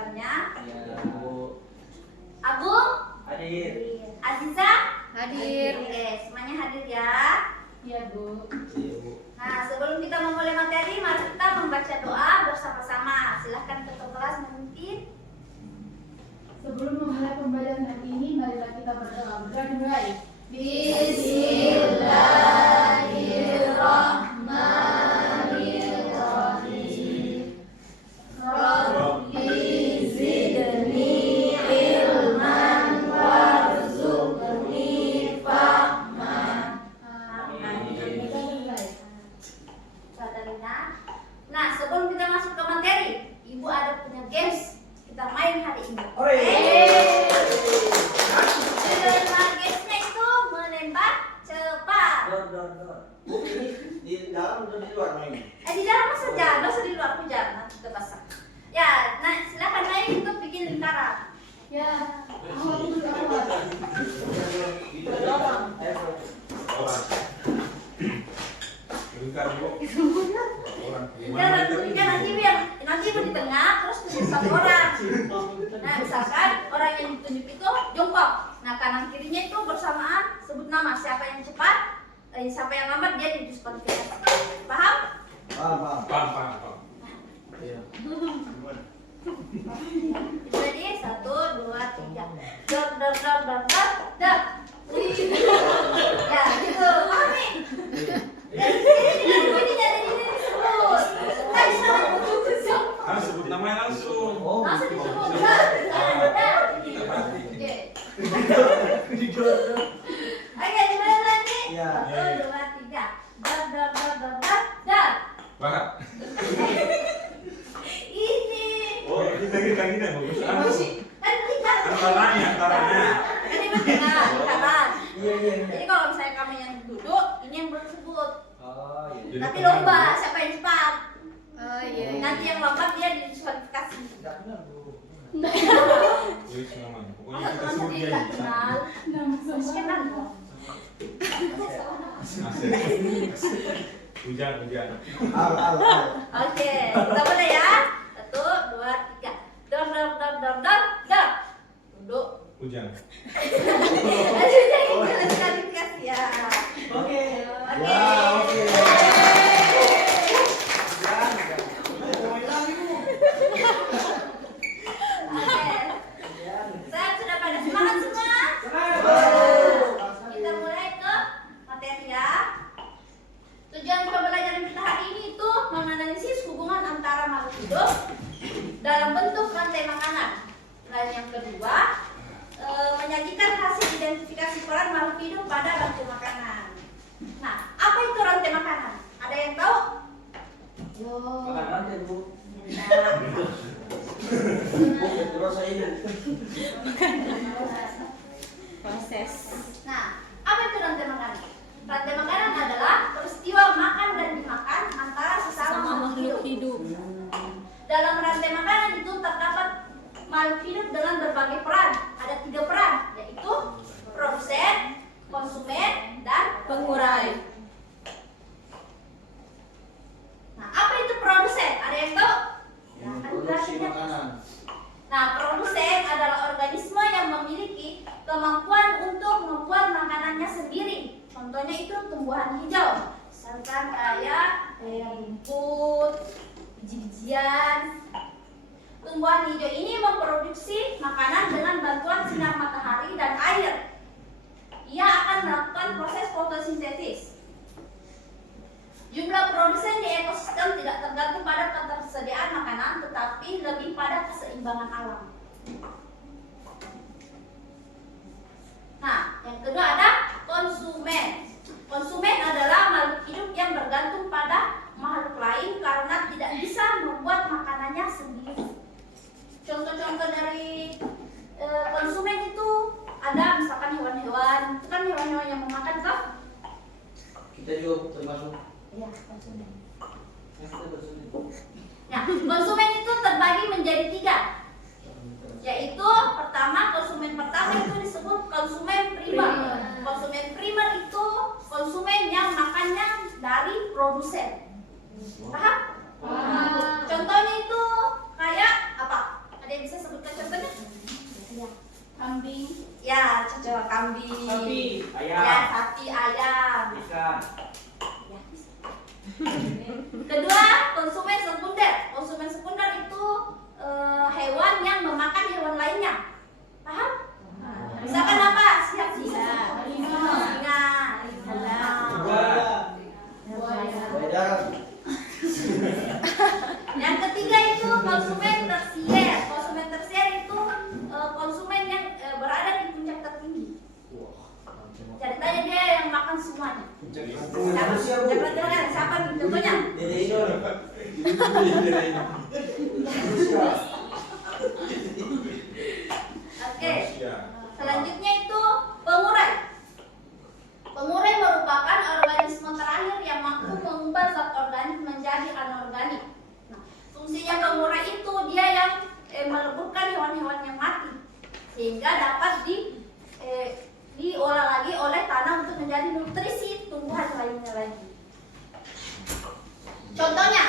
sebentarnya. Ya, Bu. Agung? Hadir. Aziza? Hadir. Oke, semuanya hadir ya. Iya, Bu. Iya, Bu. Nah, sebelum kita memulai materi, mari kita membaca doa bersama-sama. Silahkan ketua kelas memimpin. Sebelum memulai pembelajaran hari ini, marilah kita berdoa. Berdoa dimulai. Bismillahirrahmanirrahim. Rabbi zidni ilman warzuqni fahman. Amin. Saudarinya. Nah, sebelum kita masuk ke materi, Ibu ada punya games kita main hari ini. Nama gamesnya itu menembak cepat. Dor. Di dalam atau di luar main? Di dalam saja, nggak usah di luar hujan, nanti kita pasang. Ya, nah silakan main untuk bikin lingkaran. Ya, awal dulu awal. Nanti ibu di tengah, terus tunjuk satu orang. Nah, misalkan orang yang ditunjuk itu jongkok. Nah, kanan kirinya itu bersamaan sebut nama. Siapa yang cepat, siapa yang lambat dia didiskualifikasi. Paham? Paham. Iya. Jadi 1, 2, 3. Dor. Ya, gitu. Paham nih? Dari sini disebut. Tadi sama Harus sebut namanya langsung. Oh, langsung disebut. gitu. Kita mati. Oke. Dor. Oke, gimana lagi? Iya. 1, 2, 3. Dor. Pak. Ini. Oh, kita bagus. Kan kita. Antaranya. Ini benar, kanan. Iya. Jadi kalau misalnya kamu yang duduk, ini yang belum disebut. Oh, iya. Jadi Tapi tenang, lomba, Bu. siapa yang cepat? Oh iya. Nanti yang lambat dia didiskualifikasi. Enggak kenal, Bu. Wis nama. Pokoknya Masa kita teman suruh sendiri dia. nggak kenal? Harus kenal dong. Asik. Hujan. Al. Oke, kita mulai ya. 1, 2, 3. Dor. Duduk. Hujan. Aduh, jadi dikualifikasi ya. Oke. Oke. Ya, oke. Main lagi, Bu. Oke. Saya sudah pada semangat semua? Kita mulai ke materi ya. Tujuan pembelajaran kita hari ini itu menganalisis hubungan antara makhluk hidup dalam bentuk rantai makanan. Dan yang kedua, menyajikan hasil identifikasi peran makhluk hidup pada rantai makanan. Nah, apa itu rantai makanan? Ada yang tahu? Makan rantai, Bu. Terus saya ini. Proses. Nah, apa itu rantai makanan? Rantai makanan adalah peristiwa makan dan dimakan antara sesama makhluk hidup. Dalam rantai makanan itu terdapat makhluk hidup dengan berbagai peran. Ada 3 peran, yaitu produsen, konsumen, dan Pengurai. Nah, apa itu produsen? Ada yang tahu? Yang produksi makanan. Nah, produsen adalah organisme yang memiliki kemampuan untuk membuat makanannya sendiri. Contohnya itu tumbuhan hijau, misalkan kayak rumput, biji-bijian. Tumbuhan hijau ini memproduksi makanan dengan bantuan sinar matahari dan air. Ia akan melakukan proses fotosintesis. Jumlah produsen di ekosistem tidak tergantung pada ketersediaan makanan, tetapi lebih pada keseimbangan alam. Nah, yang kedua ada konsumen. Konsumen adalah makhluk hidup yang bergantung pada makhluk lain karena tidak bisa membuat makanannya sendiri. Contoh-contoh dari konsumen itu ada misalkan hewan-hewan, itu kan hewan-hewan yang memakan toh? Kita juga termasuk. Iya, konsumen. Kita konsumen. Nah, konsumen itu terbagi menjadi 3, yaitu pertama, konsumen pertama itu disebut konsumen primer. Konsumen primer itu konsumen yang makannya dari produsen. Paham? Paham. Contohnya itu kayak apa? Ada yang bisa kambing. Sapi. Ya, sapi, ayam. Ikan. Ya, bisa. Kedua, konsumen sekunder. Konsumen sekunder itu hewan yang memakan hewan lainnya. Paham? Misalkan apa? Siap. Singa. Buaya. Darat. Yang ketiga itu konsumen tersier. Konsumen tersier itu konsumen yang berada di puncak tertinggi. Ceritanya dia yang makan semuanya. Manusia, Bu. Jangan siapa nih contohnya? Dede Inul. Oke. Selanjutnya itu pengurai. Pengurai merupakan organisme terakhir yang mampu mengubah zat organik menjadi anorganik. Nah, fungsinya pengurai itu dia yang meleburkan hewan-hewan yang mati sehingga dapat diolah lagi oleh tanah untuk menjadi nutrisi tumbuhan lainnya lagi. Contohnya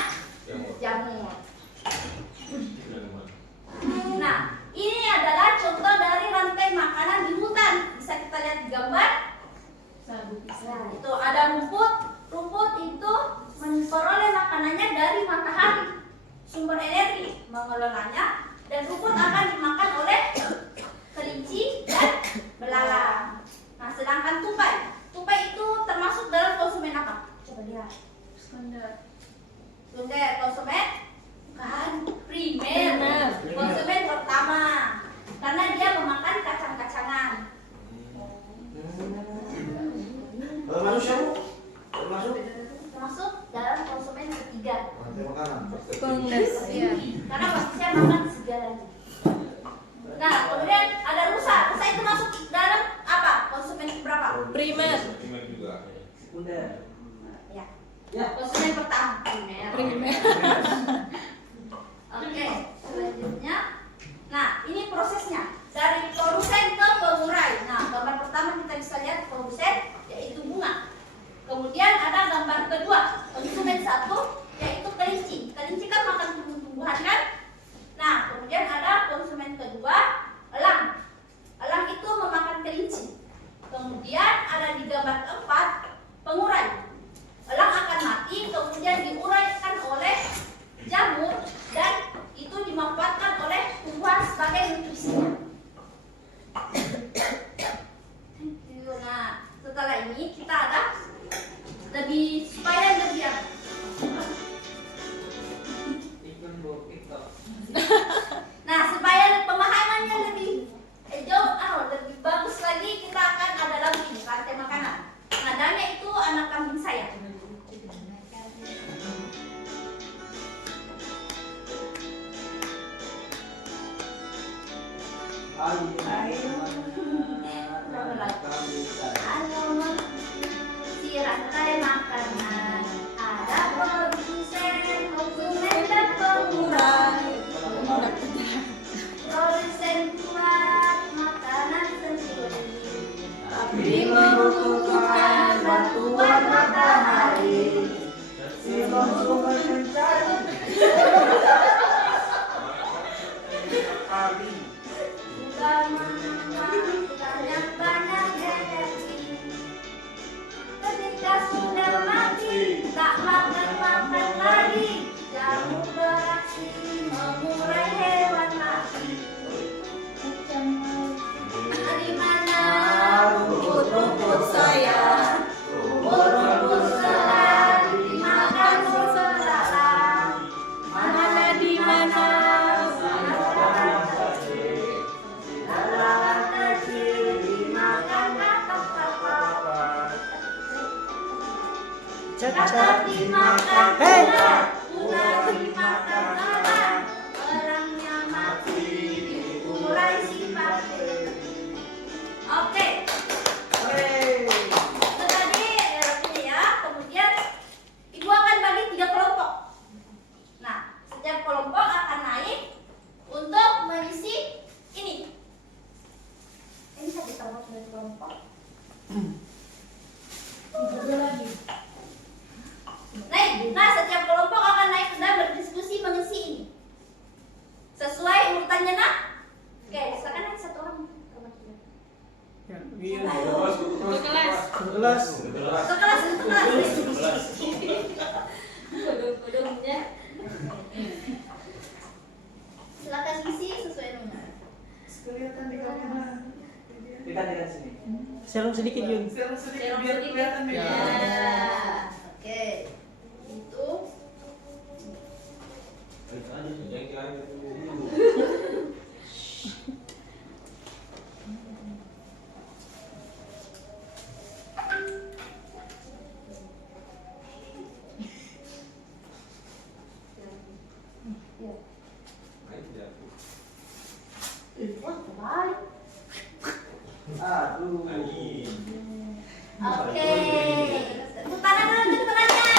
jamur. Nah, ini adalah contoh dari rantai makanan di hutan. Bisa kita lihat di gambar. Nah, itu ada rumput. Rumput itu memperoleh makanannya dari matahari, sumber energi mengelolanya, dan rumput akan dimakan oleh kelinci dan belalang. Nah, sedangkan tupai, tupai itu termasuk dalam konsumen apa? Coba lihat. Sekunder. Konsumen bukan primer. Konsumen pertama, karena dia memakan kacang-kacangan. Kalau manusia, Bu? Termasuk? Termasuk dalam konsumen ketiga. Rantai makanan. Karena manusia makan segalanya. Nah, kemudian ada rusa. Rusa itu masuk dalam apa? Konsumen berapa? Primer. Primer juga. Sekunder. Ya. Ya. Konsumen pertama. Primer. Oke, selanjutnya. Nah, ini prosesnya dari produsen ke pengurai. Nah, gambar pertama kita bisa lihat produsen yaitu bunga. Kemudian ada gambar kedua, konsumen satu yaitu kelinci. Kelinci kan makan tumbuh-tumbuhan kan? Nah, kemudian ada konsumen kedua, elang. Elang itu memakan kelinci. Kemudian ada di gambar keempat, pengurai. Elang akan mati, kemudian diuraikan oleh jamur dan itu dimanfaatkan oleh tumbuhan sebagai nutrisinya. Nah, setelah ini kita ada lebih supaya lebih apa? Nah, supaya pemahamannya lebih lebih bagus lagi, kita akan ada lagi nih, rantai makanan. Nadanya itu anak kambing saya. Si rantai makanan ada produsen, konsumen dan pengurai. Produsen buat makanan sendiri, tapi membutuhkan bantuan matahari. Si konsumen mencari. Banyak ketika sudah mati tak makan lagi, jamur beraksi mengurai hewan mati. Di mana rumput saya, rumput selat dimakan belalang. Mana di mana belalang kecil dimakan kakap-kakap. Kakap dimakan ular, ular dimakan elang. Elangnya mati diurai si bakteri. Oke. Itu tadi ini ya. Kemudian ibu akan bagi 3 kelompok. Nah, setiap kelompok akan naik untuk mengisi ini. Ini satu kelompok dari kelompok. Tiga lagi. Naik. Nah, setiap kelompok Sebelas. Sekelas. Kodongnya. Silakan isi sesuai nomor. Kelihatan di kamera. Dekat sini. Serong sedikit Yun. Sekarang sedikit biar kelihatan Ya. meja. Oke. Itu Yang kira wah, kebalik. Aduh. lagi. Oke. Tepuk tangan dulu untuk temannya.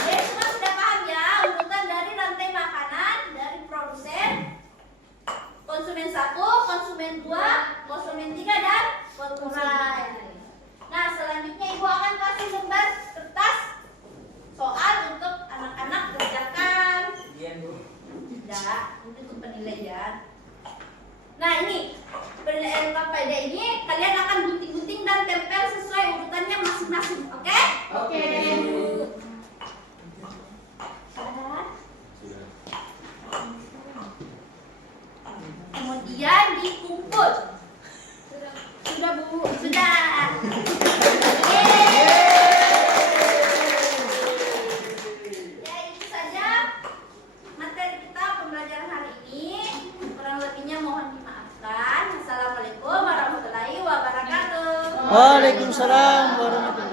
Yeay. Semua sudah paham ya urutan dari rantai makanan dari produsen, konsumen 1, konsumen 2, konsumen 3 dan konsumen. Nah, selanjutnya Ibu akan kasih lembar kertas soal untuk anak-anak kerjakan. Tidak, untuk penilaian. Nah, ini penilaian KPD ini kalian akan gunting-gunting dan tempel sesuai urutannya masing-masing, oke? Oke. Sudah. Sudah. Kemudian dikumpul. Sudah, Bu. Sudah. Yeay. Ya, itu saja materi kita pembelajaran hari ini. Kurang lebihnya mohon dimaafkan. Assalamualaikum warahmatullahi wabarakatuh. Waalaikumsalam warahmatullahi